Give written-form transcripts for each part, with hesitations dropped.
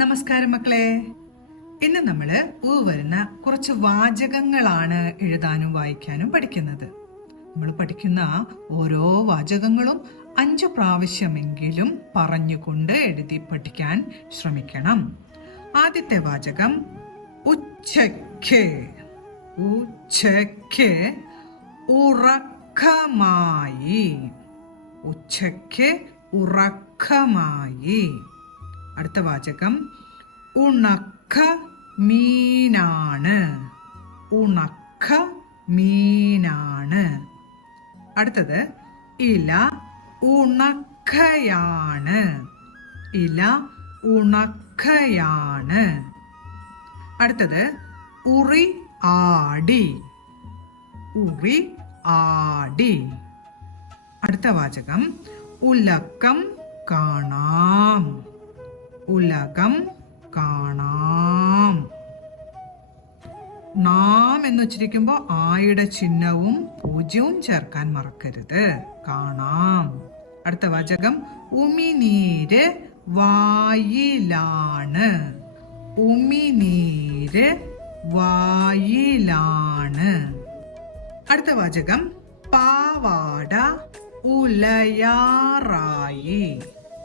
നമസ്കാരം മക്കളെ. ഇന്ന് നമ്മള് വരുന്ന കുറച്ച് വാചകങ്ങളാണ് എഴുതാനും വായിക്കാനും പഠിക്കുന്നത്. നമ്മൾ പഠിക്കുന്ന ഓരോ വാചകങ്ങളും 5 പ്രാവശ്യമെങ്കിലും പറഞ്ഞുകൊണ്ട് എഴുതി പഠിക്കാൻ ശ്രമിക്കണം. ആദ്യത്തെ വാചകം ഉച്ചയ്ക്ക്. ഉച്ചയ്ക്ക് ഉറക്കമായി. ഉച്ചയ്ക്ക് ഉറക്കമായി. അടുത്ത വാചകം ഉണക്ക മീനാണ്. ഉണക്ക മീനാണ്. അടുത്തത് ഇല ഉണക്കയാണ്. ഇല ഉണക്കയാണ്. അടുത്തത് ഉറി ആടി. ഉറി ആടി. അടുത്ത വാചകം ഉലക്കം കാണാം. ഉലകം കാണാം. നാം എന്ന് ഉച്ചരിക്കുമ്പോൾ ആയുടെ ചിഹ്നവും പൂജ്യവും ചേർക്കാൻ മറക്കരുത്. കാണാം. അടുത്ത വാചകം ഉമിനീര് വായിലാണ്. ഉമിനീര് വായിലാണ്. അടുത്ത വാചകം പാവാട ഉലയാറായി.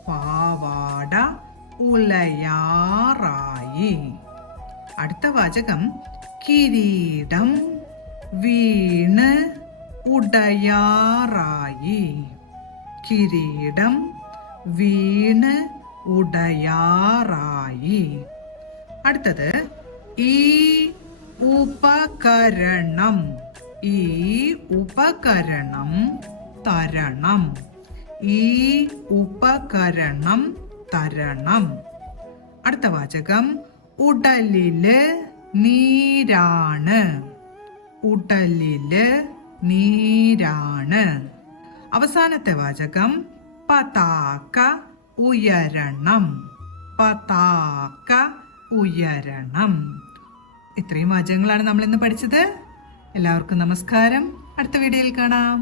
പാവാട ഉലയാറായി. അടുത്ത വാചകം കിരീടം വീണ് ഉടയാറായി. കിരീടം വീണ് ഉടയാറായി. അടുത്തത് ഈ ഉപകരണം. ഈ ഉപകരണം തരണം. ഈ ഉപകരണം തരണം. അടുത്ത വാചകം ഉടലില് നീരാണ്. ഉടലില് നീരാണ്. അവസാനത്തെ വാചകം പതാക ഉയരണം. പതാക ഉയരണം. ഇത്രയും വാചകങ്ങളാണ് നമ്മൾ ഇന്ന് പഠിച്ചത്. എല്ലാവർക്കും നമസ്കാരം. അടുത്ത വീഡിയോയിൽ കാണാം.